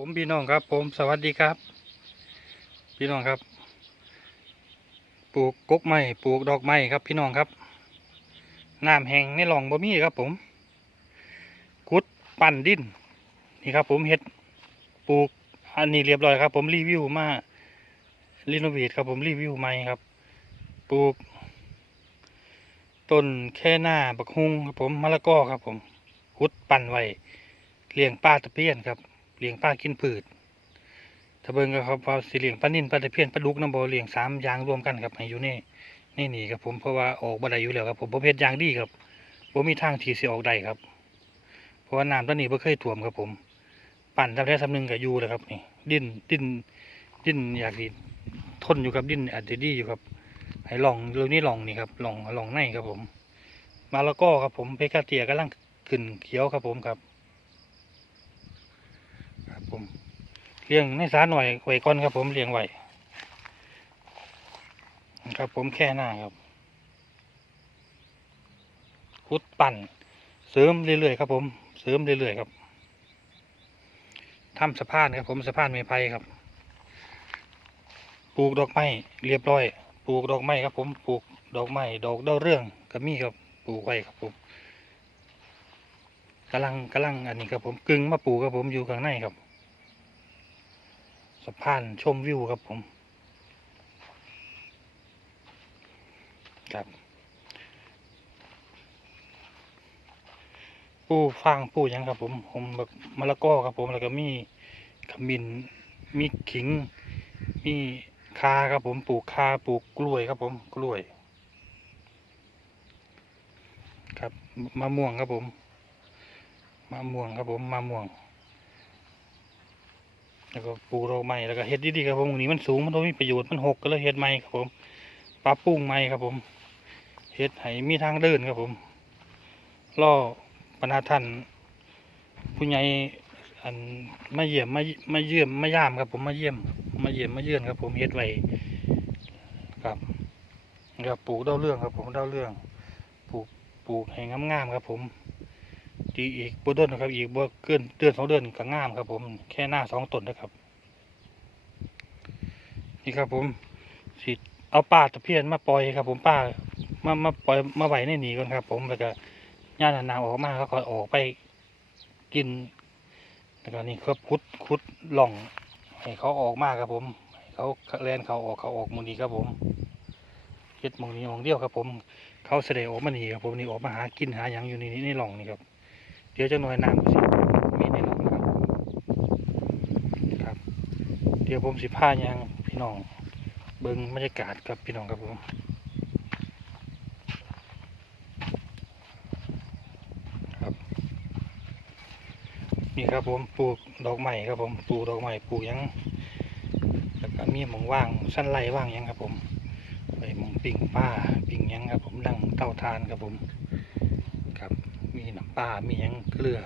ผมพี่น้องครับ ผมสวัสดีครับ พี่น้องครับ ปลูกกกไม้ปลูกดอกไม้ครับ พี่น้องครับน้ำแห้งในหลองบ่มีครับ ผมกุดปั่นดินนี่ครับ ผมเฮ็ดปลูกอันนี้เรียบร้อยครับ ผมรีวิวมารีโนเวทครับ ผมรีวิวใหม่ครับ ปลูกต้นแค่หน้าบักฮุงครับผมมะละกอครับ ผมคุดปั่นไว้เลี้ยงปลาตะเพียนครับ เลี้ยงปลากินพืชถ้าเบิ่งก็ครับว่าสิเลี้ยงปลานิ่นปลาตะเพียนปลาดุกน้ำบ่เลี้ยงสามอย่างรวมกันครับให้อยู่นี่นี่นี่ครับผมเพราะว่าออกบ่ได้อยู่แล้วครับผมผมเฮ็ดอย่างดีครับบ่มีทางที่สิออกได้ครับ เพราะว่าน้ำตัวนี้บ่เคยท่วมครับผม ปั่นทำได้สำนึงก็อยู่แล้วครับนี่ดิ้นดิ้นดิ้นอยากสิทนอยู่ครับดิ้นอาจจะดีอยู่ครับ ให้ลองเรื่องนี้ลองนี่ครับลองลองในครับผม มาแล้วก็ครับผมเพกาเตียกำลังขึ้นเขียวครับผมครับผม เลี้ยงในสาหน่อยไว้ก่อนครับผมเลี้ยงไว้ครับผมแค่หน้าครับคุดปั่น เสริมเรื่อยๆครับ ผมเสริมเรื่อยๆครับทำสะพานครับผมสะพานไม้ไผ่ครับ ปลูกดอกไม้เรียบร้อย ปลูกดอกไม้ครับ ผมปลูกดอกไม้ดอกดาวเรื่องก็มีครับปลูกไว้ครับผมกำลังกำลังอันนี้ครับผมกึ่งมาปลูกครับผมอยู่ข้างในครับะพานชมวิวครับผมครับปูฟางปูยังครับ ผมผมแบบมะละกอครับ ผมแล้วก็มีขมิ้นมีขิง มีคาครับ ผมปลูกคาปลูกกล้วยครับ ผมกล้วย ครับมะม่วงครับผมมะม่วงครับผมมะม่วง แล้วก็ปลูกดอกไม้แล้วก็เฮ็ดดีๆครับผมตรงนี้มันสูงมันต้องมีประโยชน์มันหกก็เลยเฮ็ดใหม่ครับผมปรับปรุงใหม่ครับผมเฮ็ดให้มีทางเดินครับผมล่อปณาท่านผู้ใหญ่อันมาเยี่ยมมามาเยี่ยมมายามครับผมมาเยี่ยมมาเยี่ยมมาเยือนครับ ผมเฮ็ดไว้ครับครับปลูกดาเรื่องครับ ผมดาเรื่องปลูกปลูกให้งามๆครับ ผม ดีอีกบ่เดือนนะครับ อีกบ่เกินเดือนสองเดือนก็ง่ามครับ ผมแค่หน้าสองต้นนะครับ นี่ครับ ผมสิเอาปลาตะเพียนมาปล่อยครับ ผมป้ามามาปล่อยมาไหว้ในนี้ก่อนครับ ผมแล้วก็ย่านนางออกมาเขาก็ออกไปกินแล้วก็นี่ครับคุดคุดหล่อง ให้เขาออกมาครับ ผมให้เขาแลนเขาออกเขาออกหมูนี้ครับผมเฮ็ดมองนี้มองเดียวครับ ผม เขาเสด็จออกมาหนีครับผมนี่ออกมาหากินหาอย่างอยู่ในนี้ในหล่องนี่ครับ ดี๋ยวจะหน่อยน้ำสิมีในหล่องครับครับ เดี๋ยวผมสิพายังพี่น้อง เบิ่งบรรยากาศครับพี่น้องครับผมครับ นี่ครับผมปลูกดอกไม้ครับผมปลูกดอกไม้ปลูกยังแล้วก็มีหมองว่างสั้นไรว่างยังครับผมไปมองปิ่งป้าปิ่งยังครับผมดังเตาทานครับผม มีน้ำปลามียังเกลือ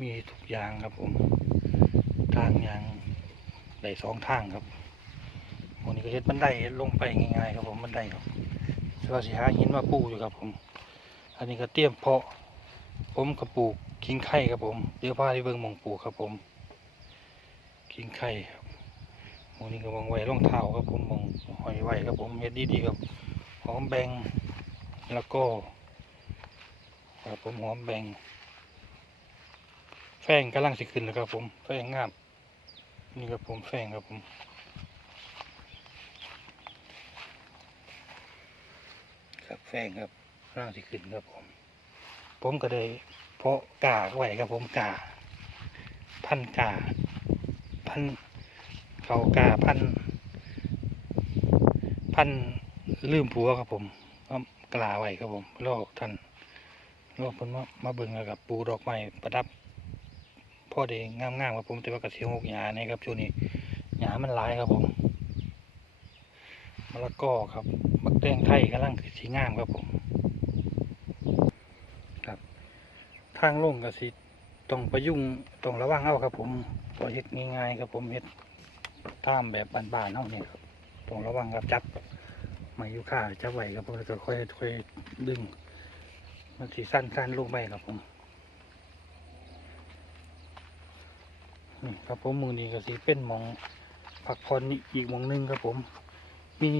มีทุกอย่างครับผม ทางยังได้สองทางครับวันนี้ก็เฮ็ดบันไดลงไปง่ายๆครับผมบันไดครับสวัสดีหาหินมาปูอยู่ครับผม อันนี้ก็เตรียมเพาะ ผมกระปลูกขิงไข่ครับผม เดี๋ยวพาไปเบิ่งมองปลูกครับผมขิงไข่ครับมองนี้ก็มองไว้รองเท้าครับผมมองหอยไว้ครับผมเฮ็ดดีๆครับหอมแบงแล้วก็ ครับผมหอมแบงแฟงกำลังสิขึ้นแล้วครับผมแฟงงาม นี่ครับผมแฟงครับผมครับแฟงครับร่างที่ขึ้นครับผม ผมก็เลยเพาะกาไว้ครับผมกาพันกาพันเขากาพันพันลืมผัวครับผมเอากลาไว้ครับผมรอท่าน รอเพิ่นมามาเบิ่งแล้วกับปูดอกไม้ประดับพ่อเดงงามๆครับผมแต่ว่ากระเทียมกหยาเนี่ยครับช่วงนี้หยามันหลายครับผมมะละกอครับมักแตงไทยกำลังสีงามครับผมครับ ทางลงก็สิต้องประยุงต้องระวังเอาครับ ผมพอเฮ็ดง่ายๆครับ ผมเฮ็ดตามแบบบานๆเฮานี่ครับต้องระวังครับจับไมายุค่าจับไว้ครับผมแล้วก็ค่อยค่อยดึง มันสีสั้นๆลงไปครับผมนี่ครับผมมือนี้ก็สิเป็นหมองพักผ่อนอีกหมองหนึงครับผมมี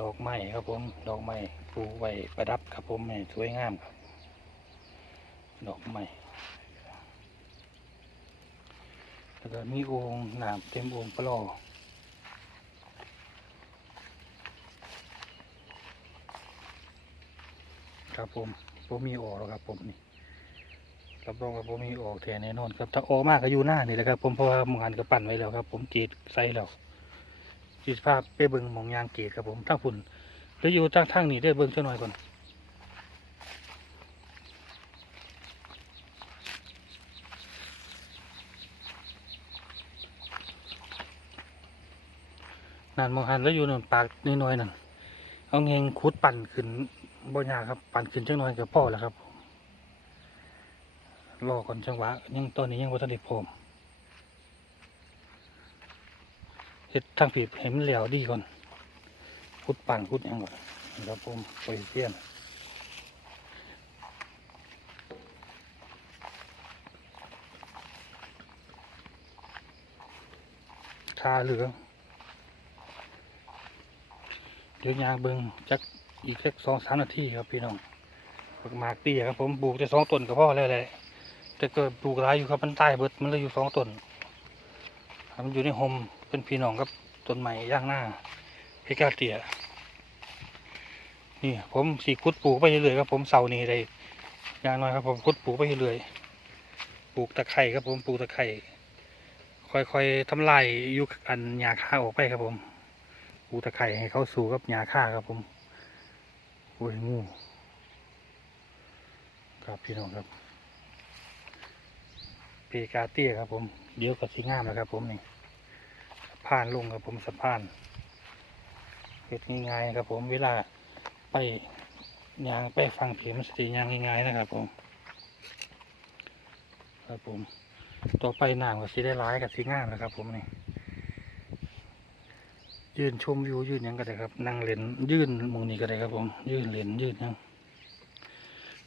ดอกไม้ครับผม ดอกไม้ปลูกไว้ประดับครับผมให้สวยงามครับ ดอกไม้แล้วก็มีโอ่งน้ำเต็มโอ่งปลอ ครับผมผมมีออกแล้วครับผมนี่รับรองว่าผมมีออกแทนแน่นอนครับถ้าออกมากก็อยู่หน้านี่แหละครับ ผมเพราะว่าหมองหันก็ปั่นไว้แล้วครับ ผมเกตใส่แล้วจิตภาพไปเบิ่งมองยางเกตครับผมทั้งฝุ่นหรืออยู่ทางทางนี้ได้เบิ่งเท่าน้อยก่อนนั่นมองหันแล้วอยู่นั่นปากน้อยๆนั่นเอาเงงคุดปั่นขึ้น บ่ยากครับปั่นขึ้นจังน้อยกับพ่อแล้วครับรอก่อนจังหวะยังตอนนี้ยังบ่ทันได้พร้อมเฮ็ดทางผิดเห็นเหลวดีก่อนคุดปั่นคุดยังก่อนครับผมไปเพี้ยนชาเหลืองเดี๋ยวยางเบิงจัก อีกแค่สองสามนาทีครับพี่น้องปลูกหมากเตี้ยครับผมปลูกแต่สองต้นก็พอแล้วแหละแต่ก็ปลูกหลายอยู่ครับมันใตายเบิดมันเลยอยู่สองต้นมันอยู่ในโฮมเป็นพี่น้องกับต้นใหม่ย่างหน้าเพกาเตียนี่ผมสีคุดปลูกไปเรื่อยๆครับผมเสานี่ได้อย่างน้อยครับผมคุดปลูกไปเรื่อยๆปลูกตะไคร่ครับผมปลูกตะไคร่ค่อยๆทำลายยุคอันหญ้าข้าออกไปครับผมปลูกตะไคร่ให้เขาสู่กับหญ้าค่าครับผม โอ้ยงูครับพี่น้องครับเปกาเตี้ยครับผม เดี๋ยวก็สีงามแล้วครับผมนี่สะพานลงครับผมสะพานเฮ็ดง่ายๆครับผมเวลาไปยางไปฟังเผียมันสติยางง่ายๆนะครับผม ครับผม ต่อไปหน้ำก็สีได้ร้ายกับสีงามนะครับผมนี่ ยืนชมวิวยืนยังก็ได้ครับ นั่งเล่นยืนมองนี้ก็ได้ครับผมยืนเล่นยืนยัง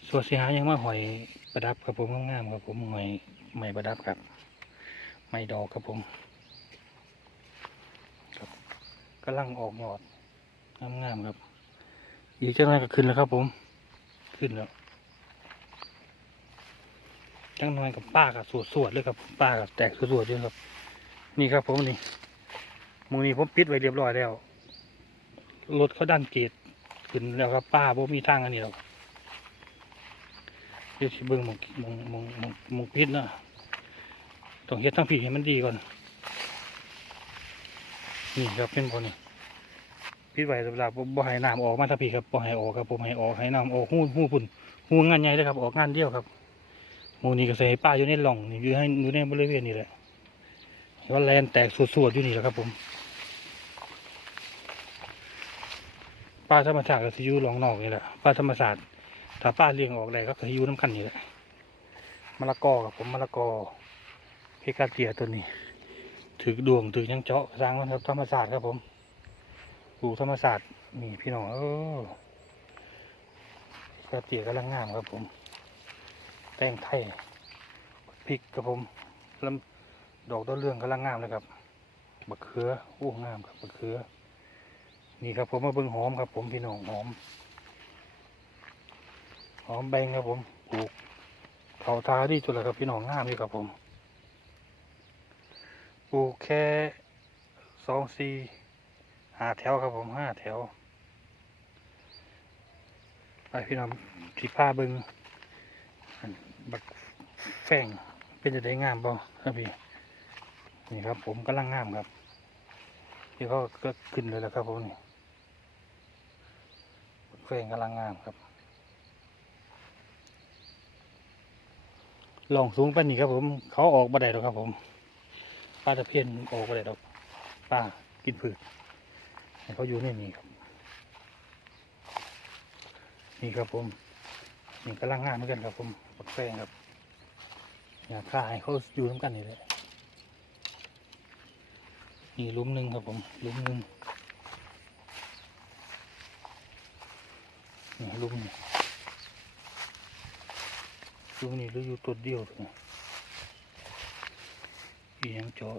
ส่วนสีหายังมาหอยประดับครับผมงามๆครับผมหอยไม้ประดับครับ ไม้ดอกครับผมครับกำลังออกยอดงามๆครับ อีกจังไรก็ขึ้นแล้วครับผม ขึ้นแล้วจังน้อยกับป้ากับสวดสวดเลยครับป้ากับแตกสวดสวดๆเลยครับ นี่ครับผมนี่ หมูนี้ผมปิดไว้เรียบร้อยแล้ว รถเขาดันเกตขึ้นแล้วครับป้าบ่มีทางอันนี้หรอกเดี๋ยวสิเบิ่งมองมองมองมองมองปิดนะต้องเฮ็ดทั้งผีให้มันดีก่อน นี่ครับเป็นบ่นี่ปิดไว้เวลาบ่บ่ให้น้ำออกมาทั้งผีครับบ่ให้ออกครับผมให้ออกให้น้ำออกหูหูพุ่นหูงานใหญ่เลยครับ ออกงานเดียวครับหมูนี้ก็ใส่ป้าอยู่ในหล่องนี่อยู่ให้อยู่ในบริเวณนี้แหละว่าแลนแตกสวดๆอยู่นี่แหละครับผม ป้าธรรมชาติก็สิอยูหลองนอกนี่แหละป้าธรรมศาสตร์ถ้าป้าเลี้ยงออกได้ก็คืออยูน้ำกันนี่แหละมะละกอกับผมมะละกอเพกาเตียตัวนี้ถือดวงถือยังเจาะสร้างมันครับธรรมศาสตร์ครับผมปลูกธรรมศาสตร์นี่พี่น้องเออเพกาเตียกำลังงามครับผม แตงไทยพริกครับผมลำดอกดาวเรืองกำลังงามเลยครับบักเขือโอ้งามครับบักเขือ นี่ครับผมมาเบิ่งหอมครับ ผมพี่น้องหอม หอมแบงครับผมปลูกเขาทาดีจุดลยครับพี่น้องงามเลยครับผมปลูกแค่สองสี่ห้าแถวครับผมห้าแถว ไปพี่น้องสีผ้าเบิงบักแฝงเป็นจะได้งามบ่ครับพี่นี่ครับผมกำลังงามครับที่เขาก็ขึ้นเลยแล้วครับผมนี่ ฟงกำลังงามครับลองสูงไปนี่ครับผม เขาออกบัไดหรอกครับผมปลาตะเพียนออกบัไดหรอกป้ากินผืชเขาอยู่ในี่นี่ครับ นี่ครับผมนี่กำลังงามเหมือนกันครับผมปักแฟงครับอยากฆ่าให้เขาอยู่น้ำกันนี่แหละนี่ลุมหนึ่งครับผมลุมหนึ่ง นี่ลุงนี่ลุงนี่เราอยู่ตัวเดียวนะอีหยังจาะ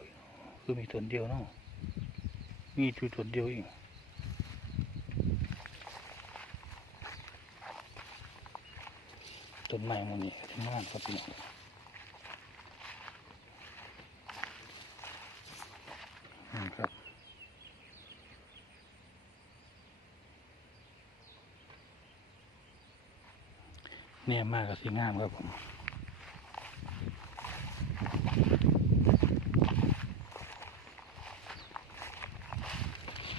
คือมีตัวเดียวเนาะมีจุดตัวเดียวเองต้นไม้มันนี่ทำงานครับพี่น้องอืมครับ เนี่ยมากกับสีงามครับผม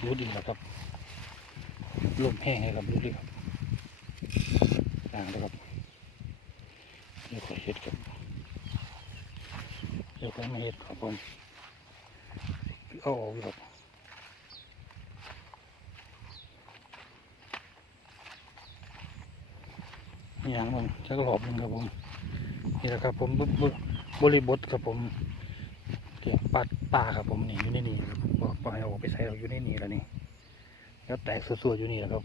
รู้ดีแล้วครับลมแห้งให้ครับรู้ดีครับต่างแล้วครับเดี๋ยวขอเฮ็ดครับเดี๋ยวขอไม่เฮ็ดครับผมเอาออกครับ อย่างผมันจะหลอบหนึงครับผมนี่แหละครับผมบบบบริบทครับผมเกี่ยวปัดป่าครับผมนี่อยู่ในนี่ครับบอกปล่อยเอาออกไปใส่เราอยู่ในนี่แล้วนี่แล้วแตกสวดๆอยู่นี่แหละครับ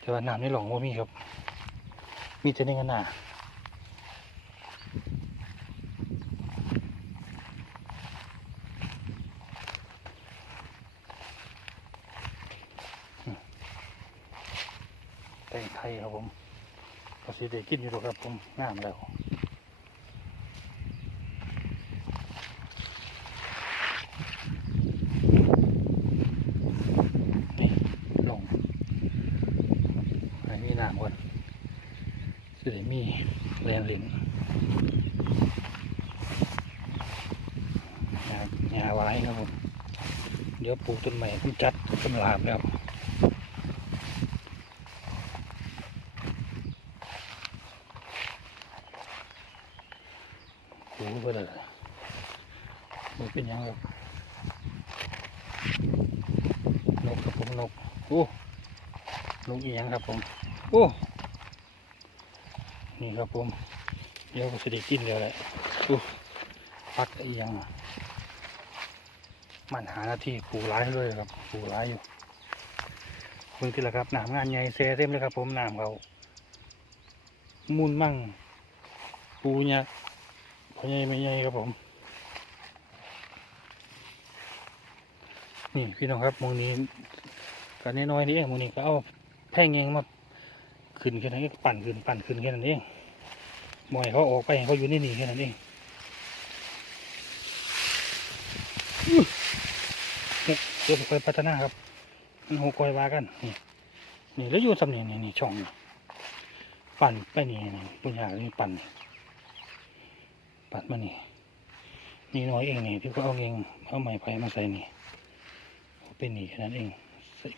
แต่ว่าน้ำในหลองว่ามีครับ มีแต่ในกันหนาอืมแตง ไทยครับผมก็สิได้กินอยู่หรอกครับผมงามแล้วนี่ลงอันนี้น้ำก่อนสิได้มีแรงเล่นหาไว้ครับผมเดี๋ยวปลูกต้นใหม่ต้นจัดต้นลาบแล้ว ปลูกไปเลยมันเป็นยังครับนกครับผมนกโอ้นกอีหยังครับผมโอ้นี่ครับผมเดี๋ยวก็จะได้กินแล้วแหละโอ้ปักอีหยังมันหาหน้าที่ปูร้ายเลยครับปูร้ายอยู่เพิ่งที่ละครับหนามงานใหญ่แซ่เต็มเลยครับผมหนามเขามุนมั่งปูเนี่ย พอใหญ่ไม่ใหญ่ครับผม นี่พี่น้องครับมองนี้ก็น้อยๆนี่เองมองนี้ก็เอาแท่งเองมาขึ้นแค่นั้นเองปั่นขึ้นปั่นขึ้นแค่นั้นเองมอยเขาออกไปเขาอยู่นี่นี่แค่นั้นเองอื้อหกเดี๋ยวค่อยพัฒนาครับมันหกอยว่ากันนี่นี่แล้วอยู่สำเนียงนี่นี่ช่อง ปั่นไปนี่นี่ปุญญานี่ปั่น ปั่นมานี่นี่น้อยเองนี่ที่เขาเอาเองเอาไม้ไผ่มาใส่นี่เป็นนี่แค่นั้นเอง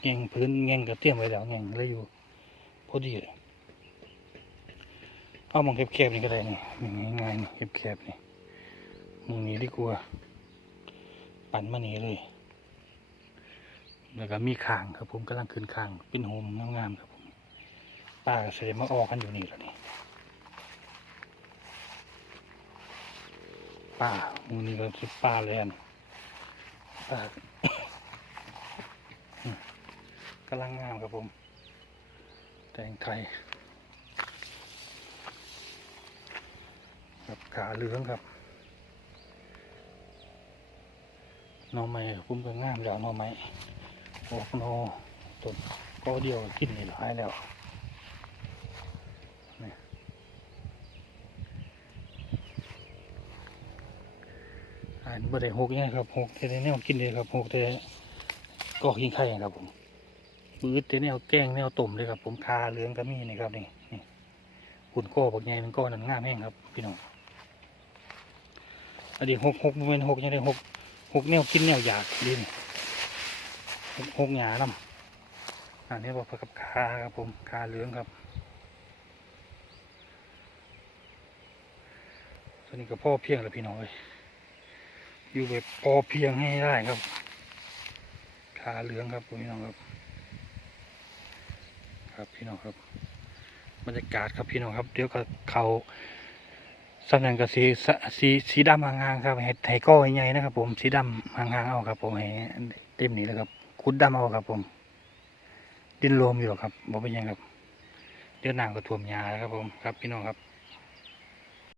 แงงพื้นแงงก็เตรียมไว้แล้วแงงเลยอยู่พอดีเลยเอามองแคบๆนี่ก็ได้นี่ง่ายๆนี่แคบๆนี่มองนี้ดีกว่าปั่นมานี่เลยแล้วก็มีข่างครับผมกำลังขึ้นข่างเป็นโฮมงามๆครับผมป้าก็เสด็จมาออกกันอยู่นี่แล้วนี่ ป้ามูนี่ก็คือป้าเลยอันป้ากำลังงามครับผม แตงไทยครับขาเหลืองครับนอไม้ผมก็งามแล้วนอไม้โอ้โนต้นก็เดียวกินนี่หลายแล้วนี่ อันบ่ได้หกยังไงครับหกแต่แนวกินเลยครับหกแต่ก็กินไข่ครับผมบืดแต่แนวแกงแนวต้มเลยครับ ผมคาเหลืองก็มีนี่ครับนี่นี่หุ่นก้อบักใหญ่มันก้อนั่นงามแห้งครับ พี่น้องอันนี้หกหกเป็นหกยังได้หกหกแนวกินแนวอยากดีนหกหกหยาน้ำอันนี้บอกกับคาครับผมคาเหลืองครับตัวนี้ก็พ่อเพียงแล้วพี่น้องเอ้ย อยู่แบบพอเพียงให้ได้ครับคาเหลืองครับพี่น้องครับ ครับพี่น้องครับบรรยากาศครับพี่น้องครับ เดี๋ยวก็เขาสำนักกับสีสีสีดำห่างๆครับให้ไทก้อใหญ่ๆนะครับ ผมสีดำห่างๆเอาครับ ผมให้เต็มนี้แล้วครับคุดดำเอาครับ ผม ดินโลมอยู่หรอครับบอกเป็นยังครับ เดี๋ยวน้ำก็ท่วมยาแล้วครับผมครับ พี่น้องครับ